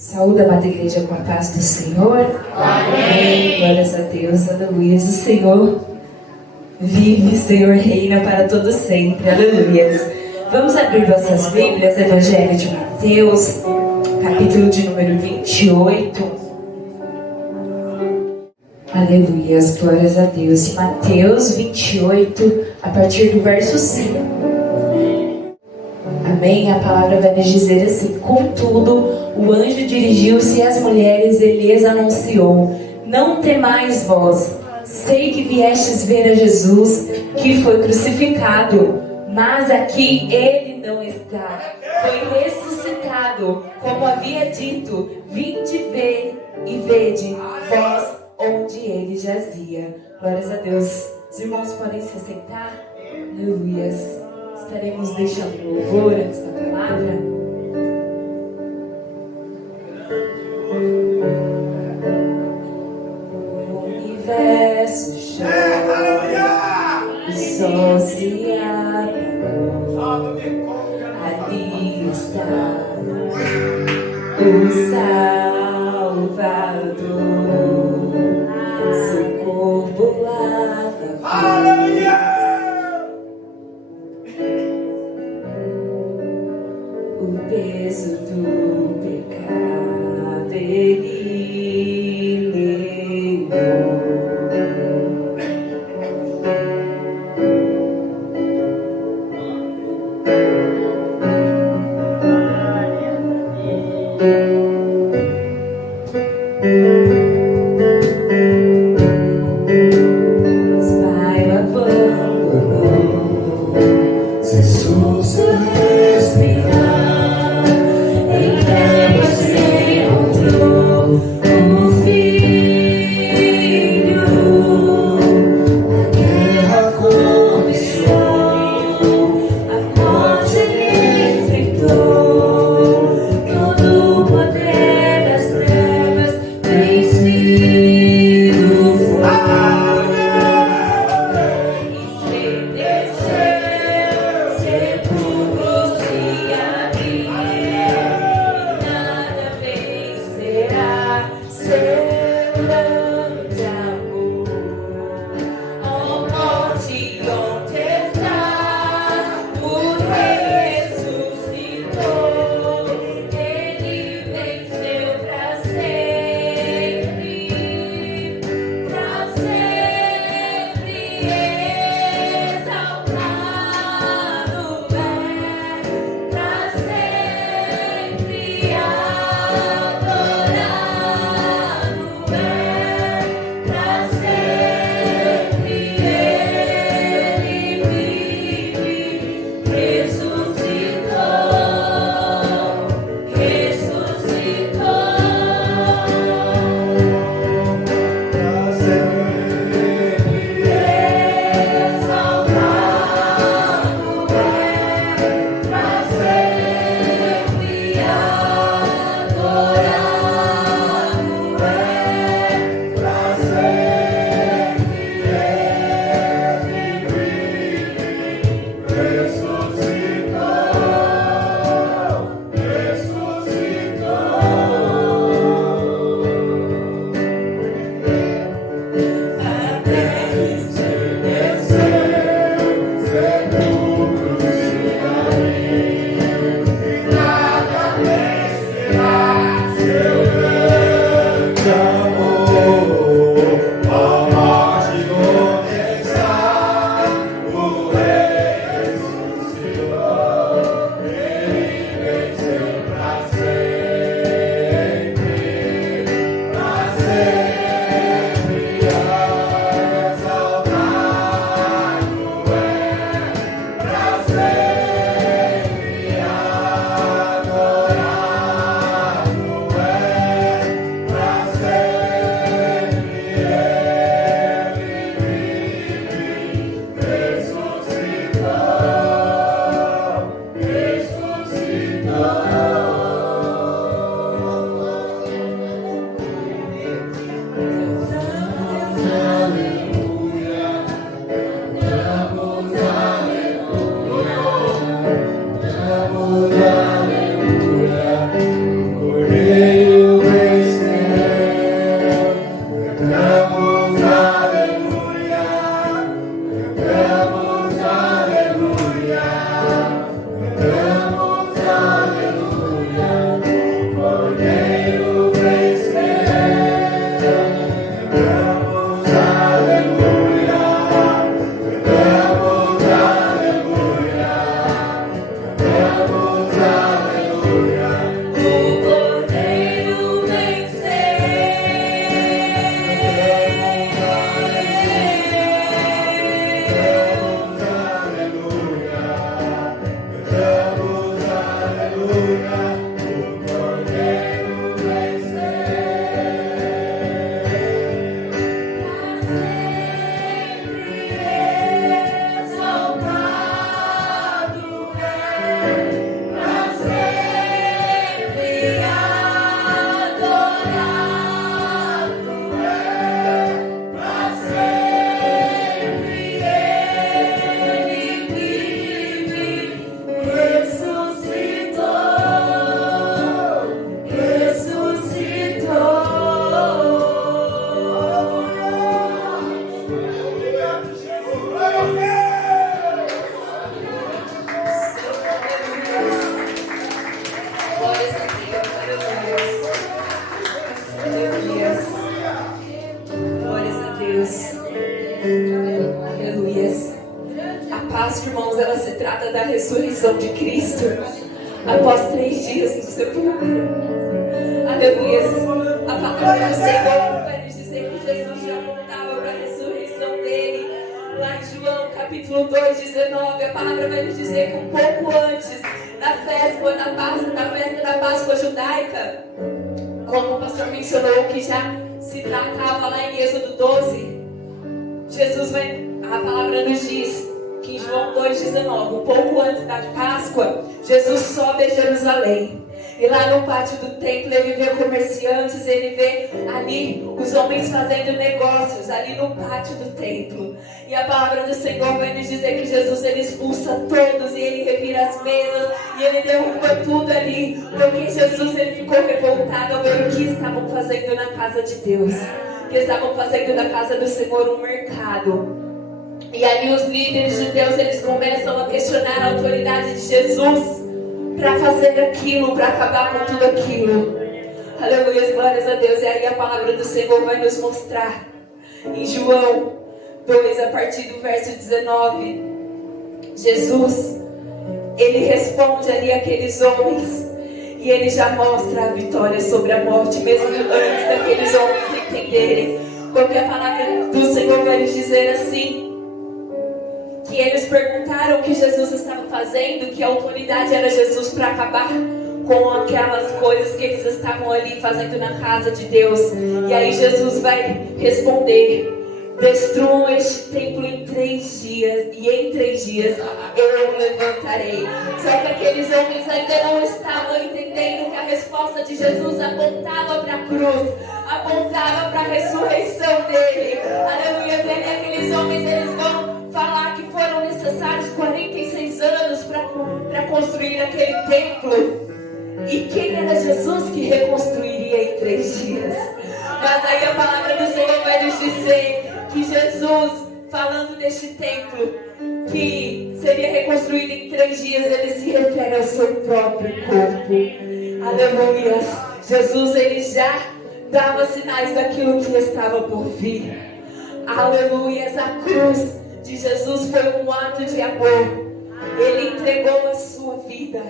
Saúde, amada igreja, com a paz do Senhor. Amém. Glórias a Deus, aleluia. O Senhor vive, o Senhor reina para todo sempre, aleluia. Vamos abrir nossas Bíblias, Evangelho de Mateus, capítulo de número 28. Aleluia, glórias a Deus. Mateus 28, a partir do verso 5. Amém? A palavra vai nos dizer assim: contudo, o anjo dirigiu-se às mulheres e lhes anunciou: não temais vós, sei que viestes ver a Jesus, que foi crucificado, mas aqui ele não está, foi ressuscitado, como havia dito. Vinde ver e vede vós onde ele jazia. Glórias a Deus. Os irmãos podem se assentar. Aleluias. Estaremos deixando o louvor antes da palavra. O universo chora, o sol se apagou. Ali está o Salvador, seu corpo lavado. O peso do pecado ele levou. Os Pai o abandonou, cessou seu respirar. Please. ressurreição de Cristo após 3 dias no sepulcro. Aleluia. A palavra do Senhor vai nos dizer que Jesus já apontava para a ressurreição dele. Lá em João capítulo 2:19, a palavra vai nos dizer que um pouco antes da festa da Páscoa judaica, como o pastor mencionou, que já se tratava lá em Êxodo 12, a palavra nos diz que em João 2:19, um pouco antes da Páscoa, Jesus sobe a Jerusalém. E lá no pátio do templo ele vê comerciantes, ele vê ali os homens fazendo negócios, ali no pátio do templo. E a palavra do Senhor vai nos dizer que Jesus ele expulsa todos e ele revira as mesas e ele derruba tudo ali. Porque Jesus ele ficou revoltado ao ver o que estavam fazendo na casa de Deus. Que estavam fazendo da casa do Senhor um mercado. E ali os líderes judeus eles começam a questionar a autoridade de Jesus para fazer aquilo, para acabar com tudo aquilo. Aleluia, glórias a Deus. E aí a palavra do Senhor vai nos mostrar em João 2, a partir do verso 19, Jesus ele responde ali àqueles homens e ele já mostra a vitória sobre a morte, mesmo antes daqueles homens entenderem. Porque a palavra do Senhor vai nos dizer assim, que eles perguntaram o que Jesus estava fazendo, que a autoridade era Jesus para acabar com aquelas coisas que eles estavam ali fazendo na casa de Deus. E aí Jesus vai responder: destruam este templo em 3 dias, e em 3 dias eu o levantarei. Só que aqueles homens ainda não estavam entendendo que a resposta de Jesus apontava para a cruz, apontava para a ressurreição dele. Aleluia. E aqueles homens eles vão falar que foram necessários 46 anos para construir aquele templo. E quem era Jesus que reconstruiria em 3 dias? Mas aí a palavra do Senhor vai nos dizer que Jesus, falando deste templo que seria reconstruído em 3 dias, ele se refere ao seu próprio corpo. Aleluia. Jesus ele já dava sinais daquilo que estava por vir. Aleluia. A cruz de Jesus foi um ato de amor. Ele entregou a sua vida,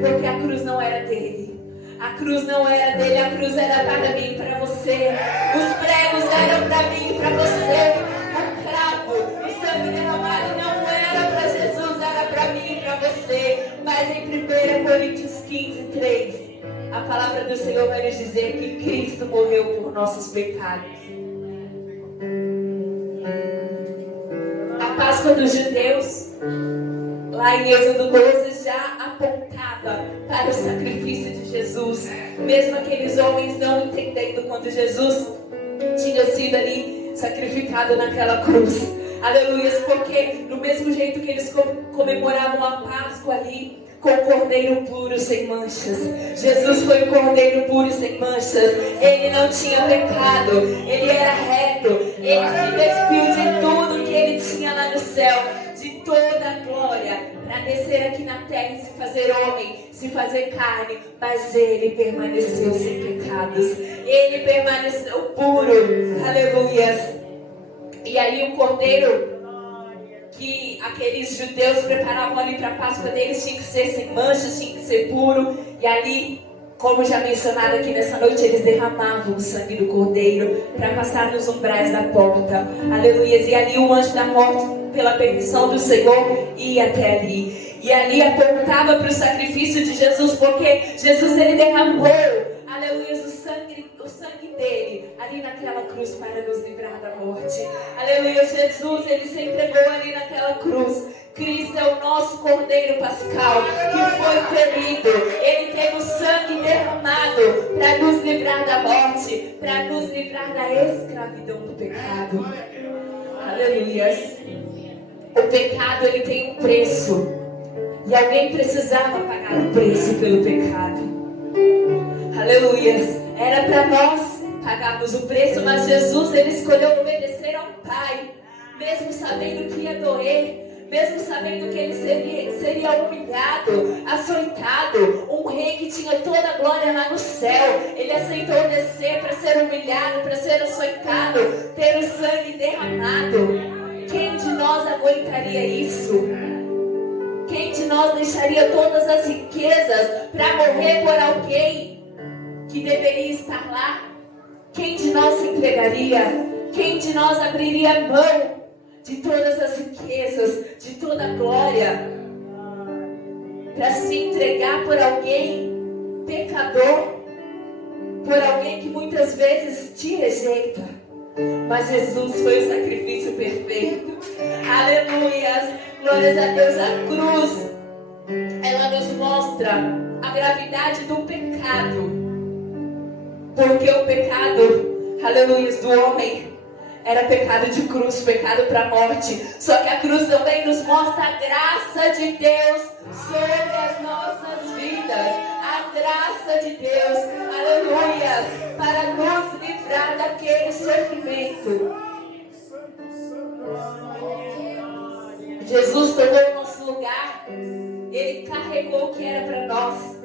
porque a cruz não era dele. A cruz não era dele, a cruz era para mim e para você. Os pregos eram para mim e para você. O cravo, o sangue derramado não era para Jesus, era para mim e para você. Mas em 1 Coríntios 15:3, a palavra do Senhor vai nos dizer que Cristo morreu por nossos pecados. A Páscoa dos judeus, lá em Êxodo 12, já apontava para o sacrifício de Jesus. Mesmo aqueles homens não entendendo quando Jesus tinha sido ali sacrificado naquela cruz. Aleluia, porque do mesmo jeito que eles comemoravam a Páscoa ali, com o cordeiro puro sem manchas. Jesus foi o cordeiro puro sem manchas. Ele não tinha pecado, ele era reto. Ele se despiu de tudo que ele tinha lá no céu, de toda a glória, para descer aqui na terra e se fazer homem, se fazer carne. Mas ele permaneceu sem pecados, ele permaneceu puro. Aleluia. E aí o cordeiro que aqueles judeus preparavam ali para a Páscoa deles tinha que ser sem manchas, tinha que ser puro. E ali, como já mencionado aqui nessa noite, eles derramavam o sangue do cordeiro para passar nos umbrais da porta. Aleluia. E ali o anjo da morte, pela permissão do Senhor, ia até ali. E ali apontava para o sacrifício de Jesus, porque Jesus ele derramou, aleluia, o sangue dele ali naquela cruz para nos livrar da morte. Aleluia. Jesus ele se entregou ali naquela cruz. Cristo é o nosso cordeiro pascal que foi ferido. Ele teve o sangue derramado para nos livrar da morte, para nos livrar da escravidão do pecado. Aleluia. O pecado ele tem um preço, e alguém precisava pagar o preço pelo pecado. Aleluia. Era para nós pagarmos o preço, mas Jesus ele escolheu obedecer ao Pai, mesmo sabendo que ia doer, mesmo sabendo que ele seria humilhado, açoitado. Um rei que tinha toda a glória lá no céu, ele aceitou descer para ser humilhado, para ser açoitado, ter o sangue derramado. Quem de nós aguentaria isso? Quem de nós deixaria todas as riquezas para morrer por alguém que deveria estar lá? Quem de nós se entregaria? Quem de nós abriria mão de todas as riquezas, de toda a glória, para se entregar por alguém pecador, por alguém que muitas vezes te rejeita? Mas Jesus foi o sacrifício perfeito. Aleluias, glórias a Deus. A cruz, ela nos mostra a gravidade do pecado, porque o pecado, aleluias, do homem era pecado de cruz, pecado para a morte. Só que a cruz também nos mostra a graça de Deus sobre as nossas vidas. A graça de Deus, aleluias, para nos livrar daquele sofrimento. Jesus tomou o nosso lugar. Ele carregou o que era para nós.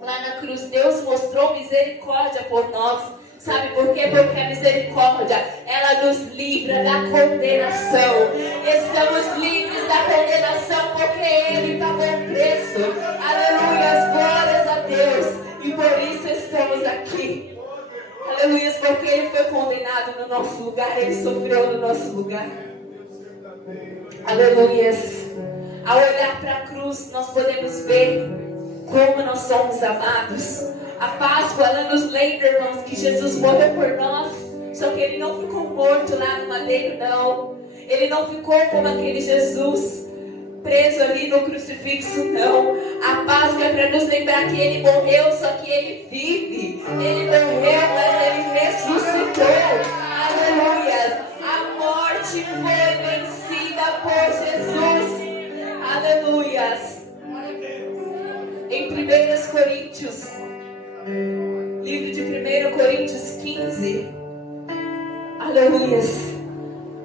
Lá na cruz, Deus mostrou misericórdia por nós. Sabe por quê? Porque a misericórdia, ela nos livra da condenação. Estamos livres da condenação porque Ele pagou o preço. Aleluia, glórias a Deus. E por isso estamos aqui. Aleluia, porque Ele foi condenado no nosso lugar. Ele sofreu no nosso lugar. Aleluia. Ao olhar para a cruz, nós podemos ver como nós somos amados. A Páscoa, ela nos lembra, irmãos, que Jesus morreu por nós. Só que Ele não ficou morto lá no madeiro, não. Ele não ficou como aquele Jesus preso ali no crucifixo, não. A Páscoa é para nos lembrar que Ele morreu, só que Ele vive. Ele morreu, mas Ele ressuscitou. Aleluia. A morte foi vencida por Jesus. Aleluia. Em 1 Coríntios, livro de 1 Coríntios 15, aleluias,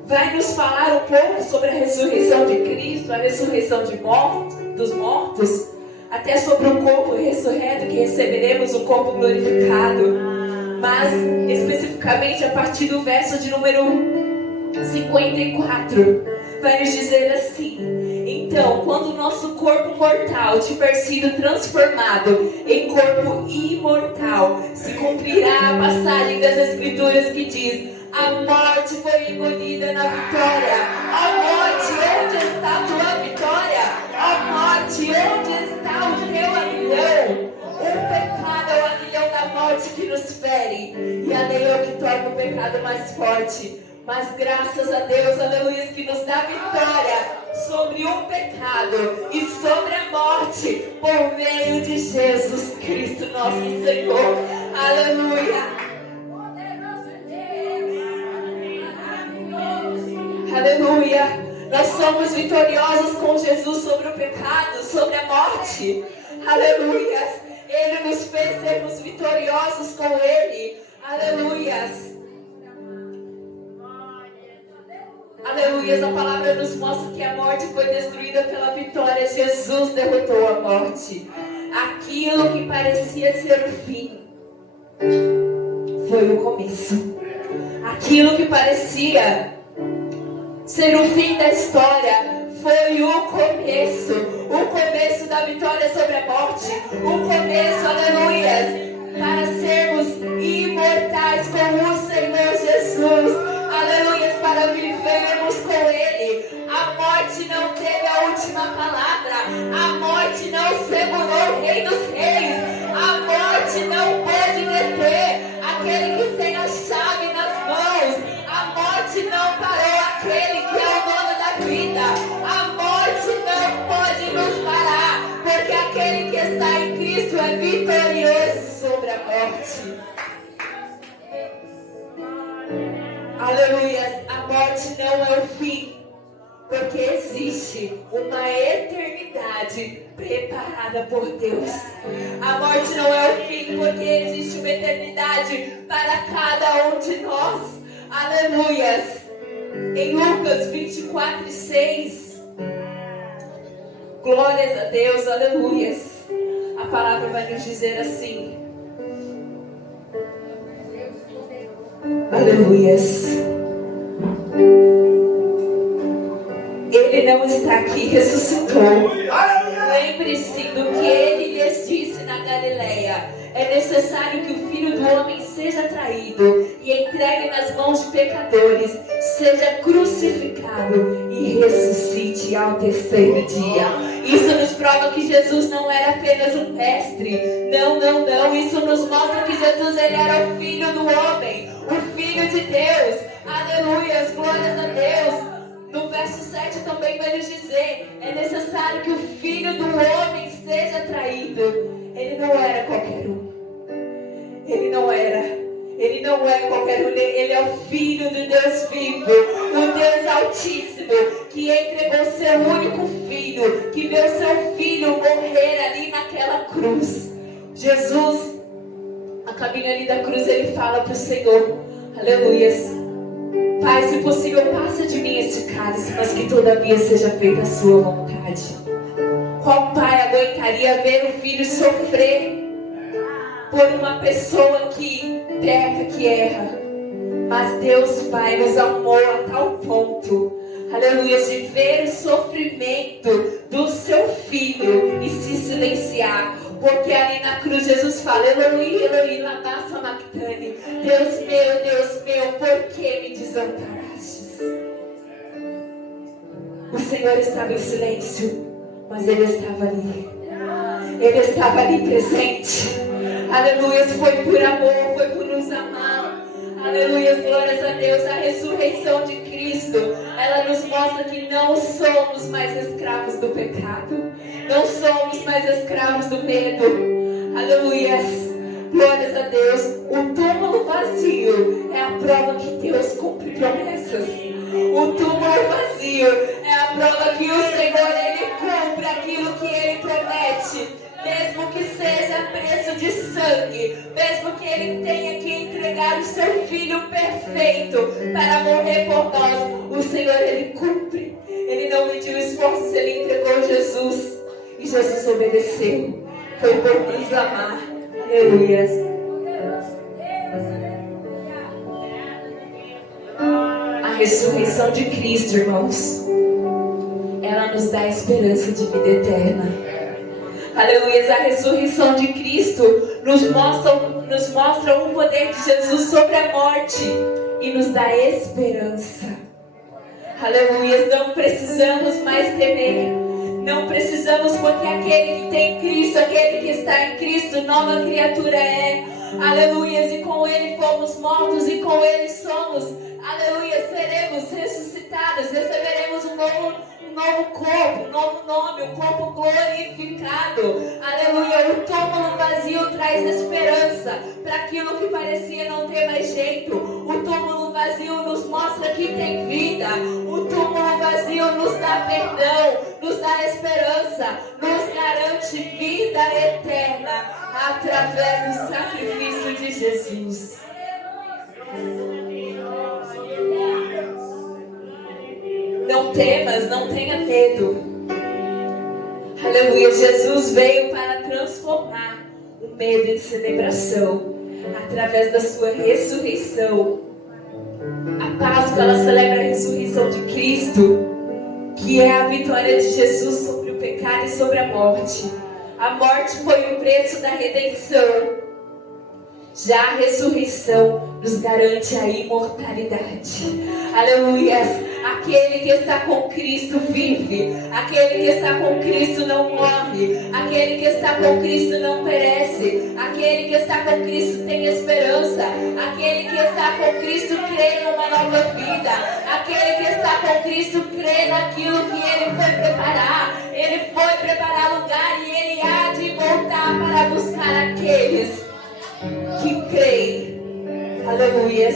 vai nos falar um pouco sobre a ressurreição de Cristo, a ressurreição dos mortos, até sobre o corpo ressurreto, que receberemos um corpo glorificado. Mas especificamente a partir do verso de número 54, vai nos dizer assim: então, quando o nosso corpo mortal tiver sido transformado em corpo imortal, se cumprirá a passagem das Escrituras que diz: a morte foi engolida na vitória. Ó morte, onde está a tua vitória? Ó morte, onde está o teu aguilhão? O pecado é o aguilhão da morte que nos fere, e a lei é o que torna o pecado mais forte. Mas graças a Deus, aleluia, que nos dá vitória sobre o pecado e sobre a morte por meio de Jesus Cristo, nosso Senhor. Aleluia. Aleluia. Nós somos vitoriosos com Jesus sobre o pecado, sobre a morte. Aleluia. Ele nos fez sermos vitoriosos com Ele. Aleluia. Aleluia, a palavra nos mostra que a morte foi destruída pela vitória. Jesus derrotou a morte. Aquilo que parecia ser o fim foi o começo. Aquilo que parecia ser o fim da história foi o começo. O começo da vitória sobre a morte. O começo, aleluia, para sermos imortais com o Senhor Jesus. Aleluia, para vivermos com Ele. A morte não teve a última palavra. A morte não segurou o Rei dos Reis. A morte não pode deter aquele que tem a chave nas mãos. A morte não parou aquele que é o dono da vida. A morte não pode nos parar, porque aquele que está em Cristo é vitorioso sobre a morte. Aleluia, a morte não é o fim, porque existe uma eternidade preparada por Deus. A morte não é o fim, porque existe uma eternidade para cada um de nós. Aleluia. Em Lucas 24:6, glórias a Deus, aleluia. A palavra vai nos dizer assim. Aleluias. Ele não está aqui, ressuscitou. Lembre-se do que ele lhes disse na Galileia. É necessário que o Filho do Homem seja traído e entregue nas mãos de pecadores, seja crucificado e ressuscite ao terceiro dia. Isso nos prova que Jesus não era apenas um mestre. Não. Isso nos mostra que Jesus ele era o Filho do Homem, o Filho de Deus. Aleluia, glórias a Deus. No verso 7 também vai nos dizer: é necessário que o Filho do Homem seja traído. Ele não era qualquer um. Ele não é qualquer um. Ele é o Filho do Deus vivo, o Deus Altíssimo, que entregou seu único filho, que viu seu filho morrer ali naquela cruz. Jesus, a caminho ali da cruz, ele fala para o Senhor: aleluias, Pai, se possível, passa de mim esse cálice, mas que todavia seja feita a sua vontade. Qual pai aguentaria ver o filho sofrer por uma pessoa que peca, que erra? Mas Deus Pai nos amou a tal ponto, aleluia, de ver o sofrimento do seu filho e se silenciar. Porque ali na cruz Jesus fala: Eloi, Eloi, lama sabachthani. Deus meu, por que me desamparastes? O Senhor estava em silêncio, mas Ele estava ali. Ele estava ali presente. Aleluia, foi por amor, foi por nos amar. Aleluia, glórias a Deus. A ressurreição de Cristo, ela nos mostra que não somos mais escravos do pecado. Não somos mais escravos do medo. Aleluia, glórias a Deus. O túmulo vazio é a prova que Deus cumpre promessas. O túmulo vazio é a prova que o Senhor, Ele cumpre aquilo que Ele promete. Mesmo que seja a preço de sangue, mesmo que Ele tenha que entregar o seu Filho perfeito para morrer por nós, o Senhor, Ele cumpre. Ele não mediu esforços, Ele entregou Jesus. E Jesus obedeceu. Foi por nos amar. Aleluia. A ressurreição de Cristo, irmãos, ela nos dá esperança de vida eterna. Aleluia, a ressurreição de Cristo nos mostra o poder de Jesus sobre a morte e nos dá esperança. Aleluia, não precisamos mais temer. Não precisamos, porque aquele que tem Cristo, aquele que está em Cristo, nova criatura é. Aleluia, e com Ele fomos mortos e com Ele somos. Aleluia, seremos ressuscitados, receberemos um novo corpo, um novo nome, um corpo glorificado. Aleluia, o túmulo vazio traz esperança para aquilo que parecia não ter mais jeito. O túmulo vazio nos mostra que tem vida. O túmulo vazio nos dá perdão, nos dá esperança, nos garante vida eterna através do sacrifício de Jesus. Não temas, não tenha medo. Aleluia, Jesus veio para transformar o medo em celebração através da sua ressurreição. A Páscoa, ela celebra a ressurreição de Cristo, que é a vitória de Jesus sobre o pecado e sobre a morte. A morte foi o preço da redenção. Já a ressurreição nos garante a imortalidade. Aleluia. Aquele que está com Cristo vive. Aquele que está com Cristo não morre. Aquele que está com Cristo não perece. Aquele que está com Cristo tem esperança. Aquele que está com Cristo crê numa nova vida. Aquele que está com Cristo crê naquilo que Ele foi preparar. Ele foi preparar lugar e Ele há de voltar para buscar aqueles que creem, aleluia,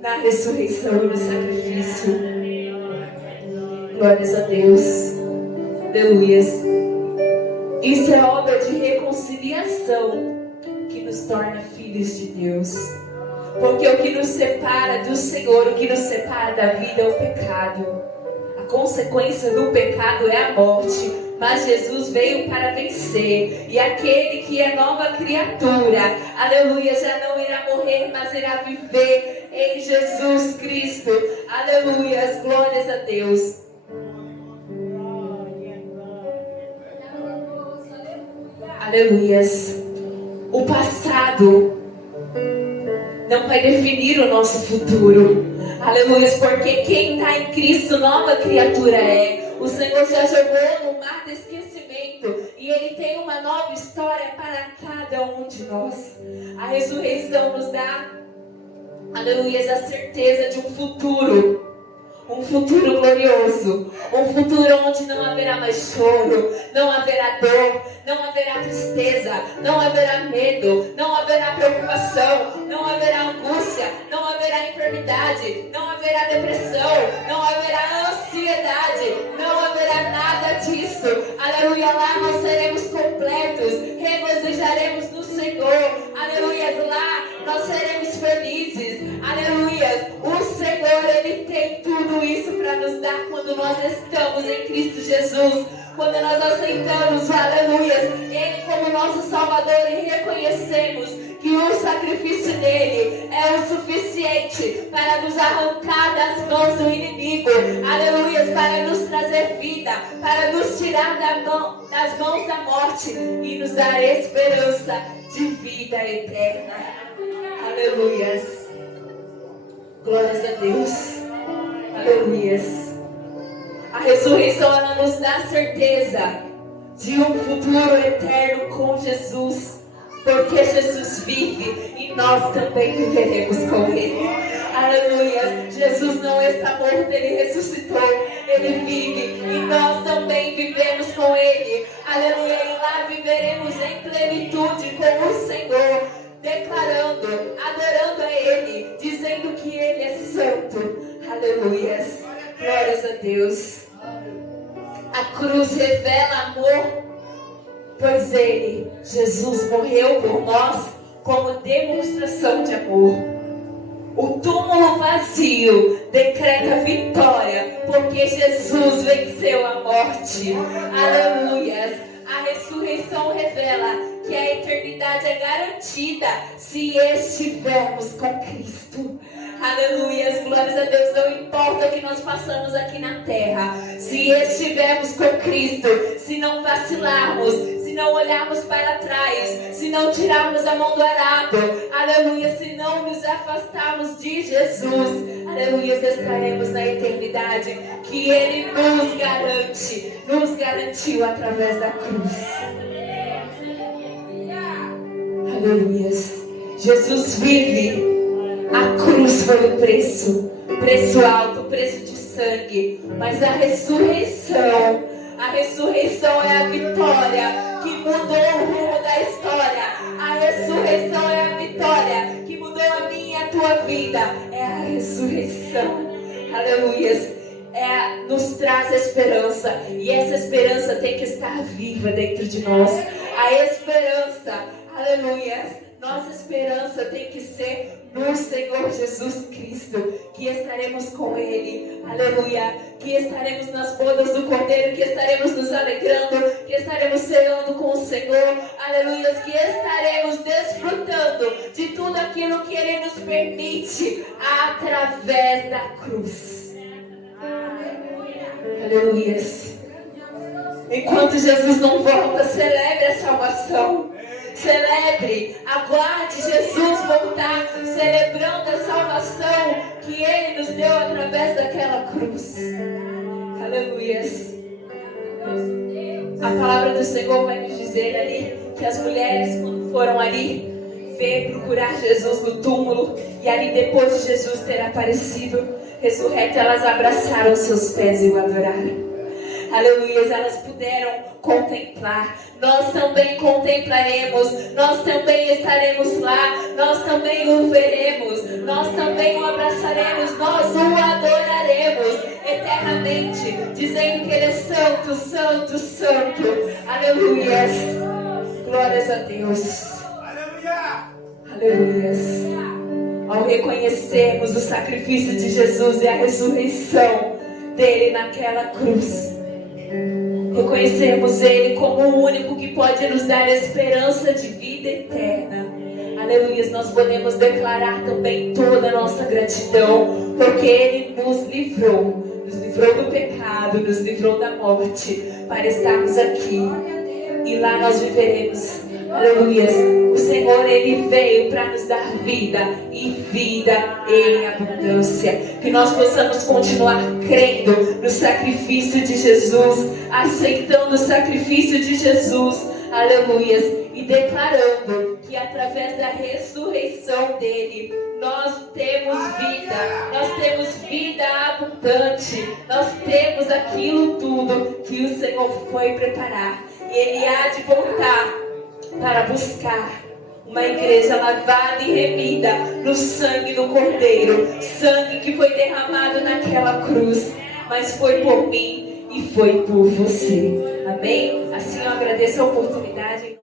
na ressurreição e no sacrifício. Glórias a Deus, aleluia. Isso é obra de reconciliação que nos torna filhos de Deus. Porque o que nos separa do Senhor, o que nos separa da vida é o pecado. A consequência do pecado é a morte. Mas Jesus veio para vencer. E aquele que é nova criatura, aleluia, já não irá morrer, mas irá viver em Jesus Cristo. Aleluia, glórias a Deus. Aleluias. O passado não vai definir o nosso futuro. Aleluias, porque quem está em Cristo, nova criatura é. O Senhor já jogou no mar do esquecimento e Ele tem uma nova história para cada um de nós. A ressurreição nos dá, aleluias, a certeza de um futuro glorioso, um futuro onde não haverá mais choro, não haverá dor, não haverá tristeza, não haverá medo, não haverá preocupação, não haverá angústia, não haverá enfermidade, não haverá depressão, não haverá ansiedade, não haverá nada disso. Aleluia, lá nós seremos completos, regozijaremos no Senhor. Aleluia, lá nós seremos felizes. Aleluia, o Senhor, Ele tem tudo isso para nos dar quando nós estamos em Cristo Jesus. Quando nós aceitamos, aleluia, Ele como nosso Salvador e reconhecemos que o sacrifício dele é o suficiente para nos arrancar das mãos do inimigo, aleluia, para nos trazer vida, para nos tirar das mãos da morte e nos dar esperança de vida eterna. Aleluias. Glórias a Deus. Aleluias. A ressurreição, ela nos dá certeza de um futuro eterno com Jesus, porque Jesus vive e nós também viveremos com Ele. Aleluia. Jesus não está morto, Ele ressuscitou, Ele vive e nós também vivemos com Ele. Aleluia. E lá viveremos em plenitude com o Senhor, declarando, adorando a Ele, dizendo que Ele é santo. Aleluia. Glórias a Deus. A cruz revela amor, pois Ele, Jesus, morreu por nós como demonstração de amor. O túmulo vazio decreta vitória, porque Jesus venceu a morte. Aleluia. A ressurreição revela que a eternidade é garantida se estivermos com Cristo. Aleluia, glórias a Deus. Não importa o que nós passamos aqui na terra, se estivermos com Cristo, se não vacilarmos, se não olharmos para trás, se não tirarmos a mão do arado, aleluia, se não nos afastarmos de Jesus, aleluia, estaremos na eternidade que Ele nos garantiu através da cruz. Aleluia. Jesus vive. A cruz foi o preço alto, preço de sangue. Mas a ressurreição é a vitória que mudou o rumo da história. A ressurreição é a vitória que mudou a minha e a tua vida. É a ressurreição. Aleluia. Nos traz esperança. E essa esperança tem que estar viva dentro de nós. A esperança, aleluia. Nossa esperança tem que ser no Senhor Jesus Cristo, que estaremos com Ele, aleluia, que estaremos nas bodas do Cordeiro, que estaremos nos alegrando, que estaremos ceando com o Senhor, aleluia, que estaremos desfrutando de tudo aquilo que Ele nos permite através da cruz. Aleluia. Enquanto Jesus não volta, celebre a salvação. Celebre, aguarde Jesus voltar, celebrando a salvação que Ele nos deu através daquela cruz. Aleluia. A palavra do Senhor vai nos dizer ali que as mulheres, quando foram ali procurar Jesus no túmulo, e ali depois de Jesus ter aparecido ressurreto, elas abraçaram seus pés e o adoraram. Aleluia, elas puderam contemplar. Nós também contemplaremos, nós também estaremos lá, nós também o veremos, nós também o abraçaremos, nós o adoraremos eternamente, dizendo que Ele é santo, santo, santo. Aleluia. Glórias a Deus. Aleluia. Ao reconhecermos o sacrifício de Jesus e a ressurreição dele naquela cruz, reconhecermos Ele como o único que pode nos dar esperança de vida eterna. Aleluia, nós podemos declarar também toda a nossa gratidão, porque Ele nos livrou do pecado, nos livrou da morte, para estarmos aqui e lá nós viveremos. Aleluia. O Senhor, Ele veio para nos dar vida e vida em abundância. Que nós possamos continuar crendo no sacrifício de Jesus, aceitando o sacrifício de Jesus, aleluia, e declarando que através da ressurreição dele, nós temos vida abundante, nós temos aquilo tudo que o Senhor foi preparar. E Ele há de voltar para buscar uma igreja lavada e remida no sangue do Cordeiro, sangue que foi derramado naquela cruz, mas foi por mim e foi por você. Amém? Assim eu agradeço a oportunidade.